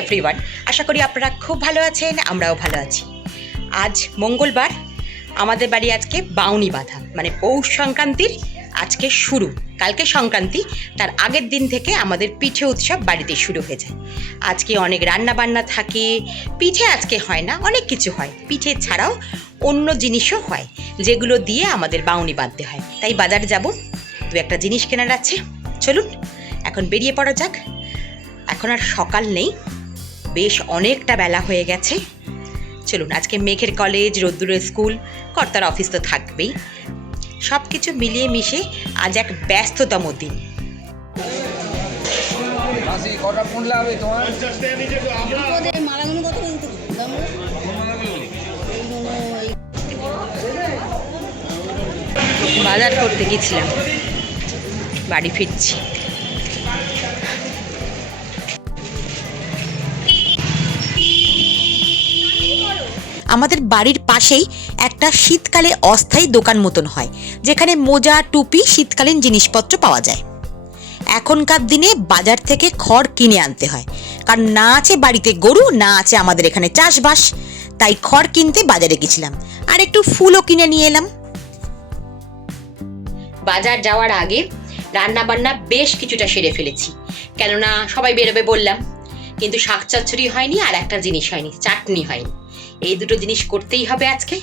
Everyone, আশা করি আপনারা খুব ভালো আছেন, আমরাও ভালো আছি। আজ মঙ্গলবার, আমাদের বাড়ি আজকে বাউনি বাঁধা, মানে পৌষ সংক্রান্তির আজকে শুরু। কালকে সংক্রান্তি, তার আগের দিন থেকে আমাদের পিঠে উৎসব বাড়িতে শুরু হয়ে যায়। আজকে অনেক রান্না বান্না থাকে, পিঠে আজকে হয় না, অনেক কিছু হয়। পিঠে ছাড়াও অন্য জিনিসও হয়, যেগুলো দিয়ে আমাদের বাউনি বাঁধতে হয়। তাই বাজারে যাব, দু একটা জিনিস কেনার আছে। চলুন এখন বেরিয়ে পড়া যাক। এখন আর সকাল নেই, বেশ অনেকটা বেলা হয়ে গেছে। চলুন, আজকে মেঘের কলেজ, রোদ্দুরের স্কুল, কর্তার অফিস তো থাকবেই। সব কিছু মিলিয়ে মিশে আজ এক ব্যস্ততম দিন। বাজার করতে গেছিলাম, বাড়ি ফিরছি। আমাদের বাড়ির পাশেই একটা শীতকালে অস্থায়ী দোকান মতন হয়, যেখানে মোজা, টুপি, শীতকালীন জিনিসপত্র পাওয়া যায়। এখনকার দিনে বাজার থেকে খড় কিনে আনতে হয়, কারণ না আছে বাড়িতে গরু, না আছে আমাদের এখানে চাষবাস। তাই খড় কিনতে বাজারে গেছিলাম, আর একটু ফুলও কিনে নিয়ে এলাম। বাজার যাওয়ার আগে রান্না বান্না বেশ কিছুটা সেরে ফেলেছি, কেননা সবাই বেরোবে বললাম। কিন্তু শাক চচ্চড়ি হয়নি, আর একটা জিনিস হয়নি, চাটনি হয়নি। এই দুটো জিনিস করতেই হবে আজকে।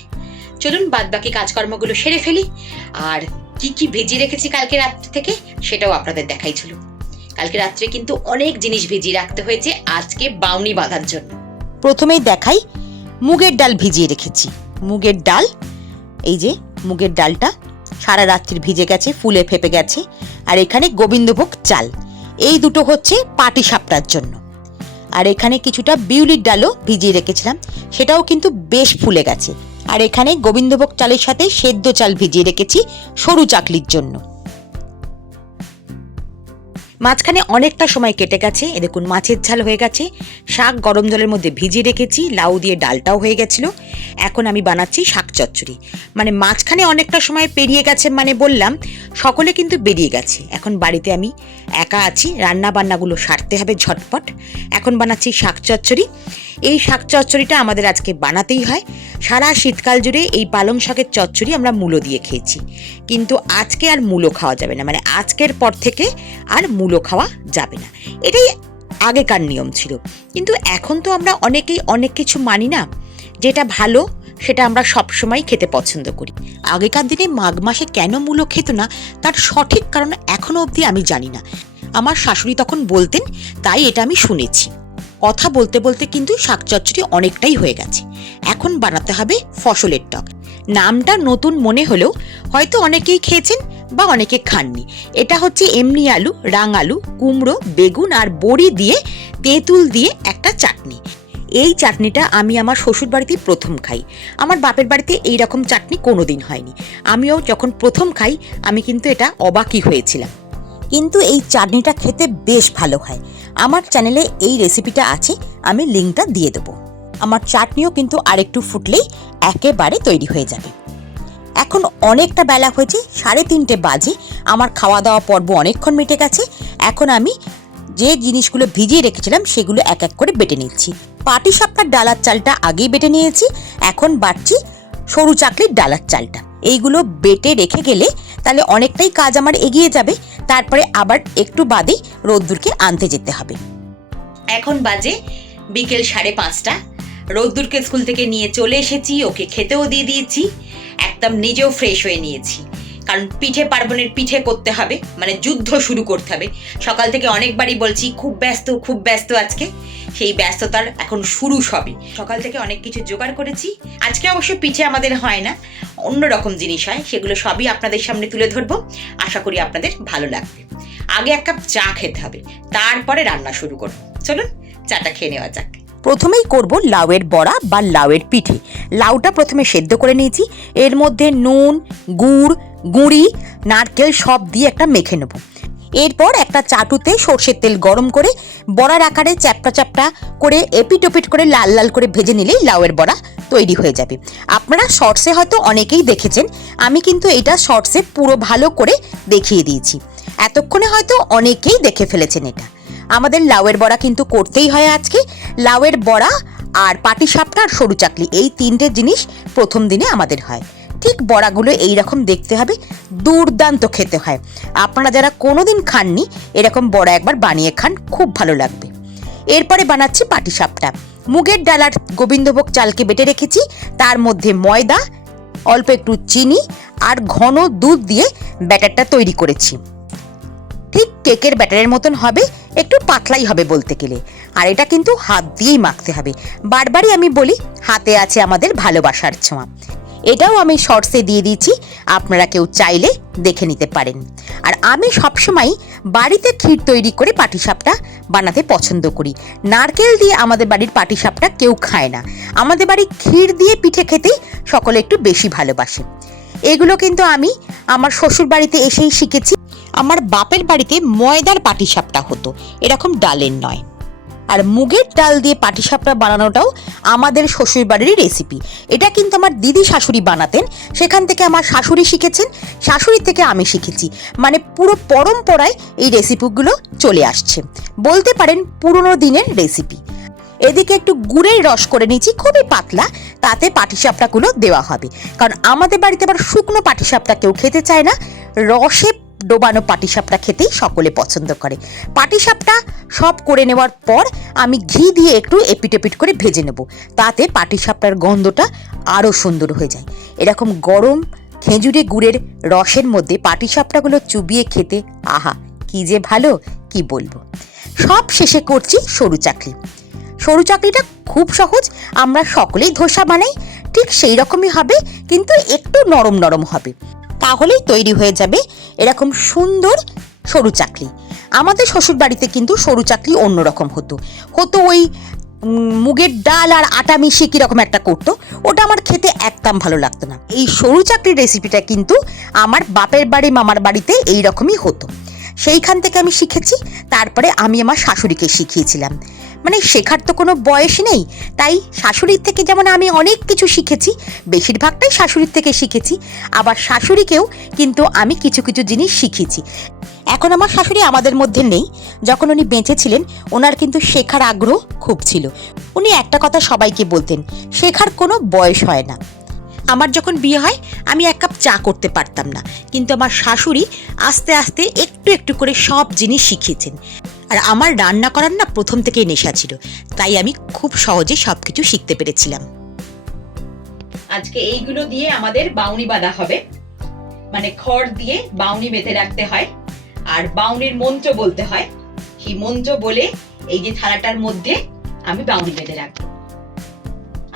চলুন বাদবাকি কাজকর্মগুলো সেরে ফেলি। আর কি কি ভেজিয়ে রেখেছি কালকে রাত্রি থেকে, সেটাও আপনাদের দেখাই। চলুন, কালকে রাত্রে কিন্তু অনেক জিনিস ভেজিয়ে রাখতে হয়েছে আজকে বাউনি বাঁধার জন্য। প্রথমেই দেখাই, মুগের ডাল ভিজিয়ে রেখেছি। মুগের ডাল, এই যে মুগের ডালটা সারা রাত্রি ভিজে গেছে, ফুলে ফেপে গেছে। আর এখানে গোবিন্দভোগ চাল, এই দুটো হচ্ছে পাটি সাপটার জন্য। আর এখানে কিছুটা বিউলির ডালও ভিজিয়ে রেখেছিলাম, সেটাও কিন্তু বেশ ফুলে গেছে। আর এখানে গোবিন্দভোগ চালের সাথে সেদ্ধ চাল ভিজিয়ে রেখেছি সরু চাকলির জন্য। মাঝখানে অনেকটা সময় কেটে গেছে, এ দেখুন মাছের ঝাল হয়ে গেছে। শাক গরম জলের মধ্যে ভিজিয়ে রেখেছি, লাউ দিয়ে ডালটাও হয়ে গেছিল। এখন আমি বানাচ্ছি শাক চচ্চড়ি। মানে মাঝখানে অনেকটা সময় পেরিয়ে গেছে, মানে বললাম সকলে কিন্তু বেরিয়ে গেছে। এখন বাড়িতে আমি একা আছি, রান্না বান্নাগুলো সারতে হবে ঝটপট। এখন বানাচ্ছি শাক চচ্চড়ি। এই শাক চচ্চড়িটা আমাদের আজকে বানাতেই হয়। সারা শীতকাল জুড়ে এই পালং শাকের চচ্চড়ি আমরা মূলো দিয়ে খেয়েছি, কিন্তু আজকে আর মূলো খাওয়া যাবে না। মানে আজকের পর থেকে আর মূলো খাওয়া যাবে না, এটাই আগেকার নিয়ম ছিল। কিন্তু এখন তো আমরা অনেকেই অনেক কিছু মানি না, যেটা ভালো সেটা আমরা সবসময় খেতে পছন্দ করি। আগেকার দিনে মাঘ মাসে কেন মূলো খেত না, তার সঠিক কারণ এখনো অবধি আমি জানি না। আমার শাশুড়ি তখন বলতেন, তাই এটা আমি শুনেছি। কথা বলতে বলতে কিন্তু শাক চচ্চড়ি অনেকটাই হয়ে গেছে। এখন বানাতে হবে ফসলের টক। নামটা নতুন মনে হলেও হয়তো অনেকেই খেয়েছেন বা অনেকে খাননি। এটা হচ্ছে এমনি আলু, রাঙ আলু, কুমড়ো, বেগুন আর বড়ি দিয়ে, তেঁতুল দিয়ে একটা চাটনি। এই চাটনিটা আমি আমার শ্বশুর বাড়িতে প্রথম খাই। আমার বাপের বাড়িতে এই রকম চাটনি কোনোদিন হয়নি। আমিও যখন প্রথম খাই, আমি কিন্তু এটা অবাকই হয়েছিলাম। কিন্তু এই চাটনিটা খেতে বেশ ভালো হয়। আমার চ্যানেলে এই রেসিপিটা আছে, আমি লিঙ্কটা দিয়ে দেবো। আমার চাটনিও কিন্তু আরেকটু ফুটলেই একেবারে তৈরি হয়ে যাবে। এখন অনেকটা বেলা হয়েছে, 3:30 বাজে। আমার খাওয়া দাওয়া পর্ব অনেকক্ষণ মিটে গেছে। এখন আমি যে জিনিসগুলো ভিজিয়ে রেখেছিলাম সেগুলো এক এক করে বেটে নিচ্ছি। পাটি সাপটার ডালার চালটা আগেই বেটে নিয়েছি, এখন বাটছি সরু চাকলির ডালার চালটা। এইগুলো বেটে রেখে গেলে তাহলে অনেকটাই কাজ আমার এগিয়ে যাবে। তারপরে আবার একটু বাদেই রোদ্দুরকে আনতে যেতে হবে। এখন বাজে বিকেল 5:30। রোদ্দুরকে স্কুল থেকে নিয়ে চলে এসেছি, ওকে খেতেও দিয়ে দিয়েছি, একদম নিজেও ফ্রেশ হয়ে নিয়েছি। কারণ পিঠে পার্বণের পিঠে করতে হবে, মানে যুদ্ধ শুরু করতে হবে। সকাল থেকে অনেকবারই বলছি খুব ব্যস্ত আজকে। সেই ব্যস্ততার এখন শুরু সবই। সকাল থেকে অনেক কিছু জোগাড় করেছি। আজকে অবশ্য পিঠে আমাদের হয় না, অন্য রকম জিনিস হয়, সেগুলো সবই আপনাদের সামনে তুলে ধরবো। আশা করি আপনাদের ভালো লাগবে। আগে এক কাপ চা খেতে হবে, তারপরে রান্না শুরু করবো। চলুন চাটা খেয়ে নেওয়া যাক। প্রথমেই করব লাউয়ের বড়া বা লাউয়ের পিঠে। লাউটা প্রথমে সেদ্ধ করে নিয়েছি, এর মধ্যে নুন, গুড়, গুঁড়ি, নারকেল সব দিয়ে একটা মেখে নেব। এরপর একটা চাটুতে সর্ষের তেল গরম করে বড়ার আকারে চ্যাপটা চ্যাপটা করে এপিট ওপিট করে লাল লাল করে ভেজে নিলেই লাউয়ের বড়া তৈরি হয়ে যাবে। আপনারা শর্টসে হয়তো অনেকেই দেখেছেন, আমি কিন্তু এটা শর্টসে পুরো ভালো করে দেখিয়ে দিয়েছি। এতক্ষণে হয়তো অনেকেই দেখে ফেলেছেন এটা। আমাদের লাউয়ের বড়া কিন্তু করতেই হয় আজকে। লাউয়ের বড়া আর পাটিসাপটা আর সরু চাকলি, এই 3টে জিনিস প্রথম দিনে আমাদের হয়। ঠিক বড়াগুলো এইরকম দেখতে হবে, দুর্দান্ত খেতে হয়। আপনারা যারা কোনোদিন খাননি এরকম বড়া একবার বানিয়ে খান, খুব ভালো লাগবে। এরপরে বানাচ্ছি পাটিসাপটা। মুগের ডাল আর গোবিন্দভোগ চালকে বেটে রেখেছি, তার মধ্যে ময়দা, অল্প একটু চিনি আর ঘন দুধ দিয়ে ব্যাটারটা তৈরি করেছি। ঠিক কেকের ব্যাটারের মতন হবে, একটু পাতলাই হবে বলতে গেলে। আর এটা কিন্তু হাত দিয়েই মাখতে হবে। বারবারই আমি বলি, হাতে আছে আমাদের ভালোবাসার ছোঁয়া। এটাও আমি শর্টসে দিয়ে দিয়েছি, আপনারা কেউ চাইলে দেখে নিতে পারেন। আর আমি সবসময় বাড়িতে ক্ষীর তৈরি করে পাটিসাপটা বানাতে পছন্দ করি। নারকেল দিয়ে আমাদের বাড়ির পাটিসাপটা কেউ খায় না, আমাদের বাড়ির ক্ষীর দিয়ে পিঠে খেতেই সকলে একটু বেশি ভালোবাসে। এগুলো কিন্তু আমি আমার শ্বশুর বাড়িতে এসেই শিখেছি। আমার বাপের বাড়িতে ময়দার পাটিসাপটা হতো, এরকম ডালের নয়। আর মুগের ডাল দিয়ে পাটিসাপটা বানানোটাও আমাদের শ্বশুর বাড়িরই রেসিপি। এটা কিন্তু আমার দিদি শাশুড়ি বানাতেন, সেখান থেকে আমার শাশুড়ি শিখেছেন, শাশুড়ি থেকে আমি শিখেছি। মানে পুরো পরম্পরায় এই রেসিপিগুলো চলে আসছে, বলতে পারেন পুরনো দিনের রেসিপি। এদিকে একটু গুড়ের রস করে নিয়েছি, খুবই পাতলা, তাতে পাটিসাপটাগুলো দেওয়া হবে। কারণ আমাদের বাড়িতে আবার শুকনো পাটিসাপটা কেউ খেতে চায় না, রসে ডোবানো পাটিসাপটা খেতেই সকলে পছন্দ করে। পাটিসাপটা সব করে নেওয়ার পর আমি ঘি দিয়ে একটু এপিট করে ভেজে নেব, তাতে পাটিসাপটার গন্ধটা আরও সুন্দর হয়ে যায়। এরকম গরম খেজুরে গুড়ের রসের মধ্যে পাটিসাপটাগুলো চুবিয়ে খেতে আহা কি যে ভালো, কি বলবো। সব শেষে করছি সরু চাকলি। সরু চাকলিটা খুব সহজ, আমরা সকলেই ধোসা বানাই, ঠিক সেই রকমই হবে, কিন্তু একটু নরম নরম হবে। তাহলেই তৈরি হয়ে যাবে এরকম সুন্দর সরু চাকলি। আমাদের শ্বশুর বাড়িতে কিন্তু সরু চাকলি অন্যরকম হতো, ওই মুগের ডাল আর আটা মিশিয়ে কিরকম একটা করতো, ওটা আমার খেতে একদম ভালো লাগতো না। এই সরু চাকলির রেসিপিটা কিন্তু আমার বাপের বাড়ি মামার বাড়িতে এই রকমই হতো, সেইখান থেকে আমি শিখেছি। তারপরে আমি আমার শাশুড়িকে শিখিয়েছিলাম। মানে শেখার তো কোনো বয়স নেই, তাই শাশুড়ির থেকে যেমন আমি অনেক কিছু শিখেছি, বেশিরভাগটাই শাশুড়ির থেকে শিখেছি। আবার শাশুড়িকেও কিন্তু আমি কিছু কিছু জিনিস শিখিয়েছি। এখন আমার শাশুড়ি আমাদের মধ্যে নেই, যখন উনি বেঁচে ছিলেন ওনার কিন্তু শেখার আগ্রহ খুব ছিল। উনি একটা কথা সবাইকে বলতেন, শেখার কোনো বয়স হয় না। আমার যখন বিয়ে হয় আমি 1 কাপ চা করতে পারতাম না, কিন্তু আমার শাশুড়ি আস্তে আস্তে একটু একটু করে সব জিনিস শিখিয়েছেন। আর আমার রান্না করার না প্রথম থেকেই নেশা ছিল, তাই আমি খুব সহজে সবকিছু শিখতে পেরেছিলাম। আজকে এইগুলো দিয়ে আমাদের বাউনি বাঁধা হবে, মানে খড় দিয়ে বাউনি বেঁধে রাখতে হয়, আর বাউনির মন্ত্র বলতে হয়। সেই মন্ত্র বলে এই যে থালাটার মধ্যে আমি বাউনি বেঁধে রাখবো।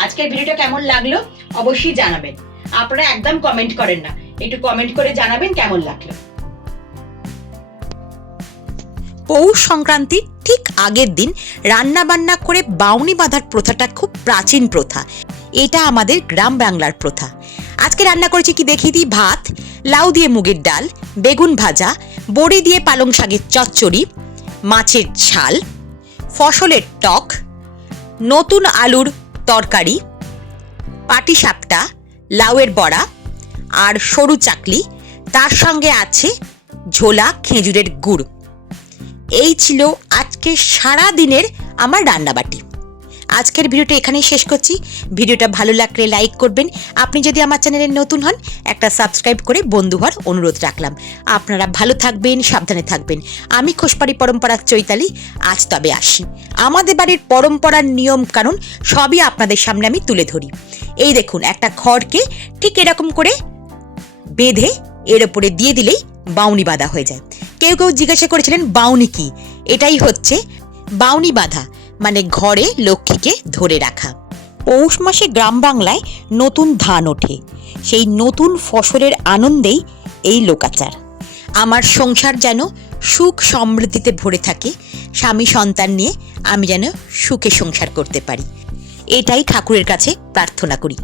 আজকের ভিডিওটা কেমন লাগলো অবশ্যই জানাবেন। আপনারা একদম কমেন্ট করেন না, একটু কমেন্ট করে জানাবেন কেমন লাগলো। পৌষ সংক্রান্তির ঠিক আগের দিন রান্না বান্না করে বাউনি বাঁধার প্রথাটা খুব প্রাচীন প্রথা, এটা আমাদের গ্রাম বাংলার প্রথা। আজকে রান্না করেছি কি দেখিয়ে দিই। ভাত, লাউ দিয়ে মুগের ডাল, বেগুন ভাজা, বড়ি দিয়ে পালং শাকের চচ্চড়ি, মাছের ঝাল, ফসলের টক, নতুন আলুর তরকারি, পাটিসাপটা, লাউয়ের বড়া আর সরু চাকলি, তার সঙ্গে আছে ঝোলা খেজুরের গুড়। এই ছিল আজকে সারা দিনের আমার রান্নাবাটি। আজকের ভিডিওটা এখানেই শেষ করছি। ভিডিওটা ভালো লাগলে লাইক করবেন। আপনি যদি আমার চ্যানেলে নতুন হন একটা সাবস্ক্রাইব করে বন্ধু হওয়ার অনুরোধ রাখলাম। আপনারা ভালো থাকবেন, সাবধানে থাকবেন। আমি খোসবাড়ি পরম্পরার চৈতালি, আজ তবে আসি। আমাদের বাড়ির পরম্পরার নিয়ম কানুন সবই আপনাদের সামনে আমি তুলে ধরি। এই দেখুন, একটা খড়কে ঠিক এরকম করে বেঁধে এর ওপরে দিয়ে দিলেই বাউনি বাঁধা হয়ে যায়। কেউ কেউ জিজ্ঞাসা করেছিলেন বাউনি কি? এটাই হচ্ছে বাউনি বাঁধা, মানে ঘরে লক্ষ্মীকে ধরে রাখা। পৌষ মাসে গ্রাম বাংলায় নতুন ধান ওঠে, সেই নতুন ফসলের আনন্দেই এই লোকাচার। আমার সংসার যেন সুখ সমৃদ্ধিতে ভরে থাকে, স্বামী সন্তান নিয়ে আমি যেন সুখে সংসার করতে পারি, এটাই ঠাকুরের কাছে প্রার্থনা করি।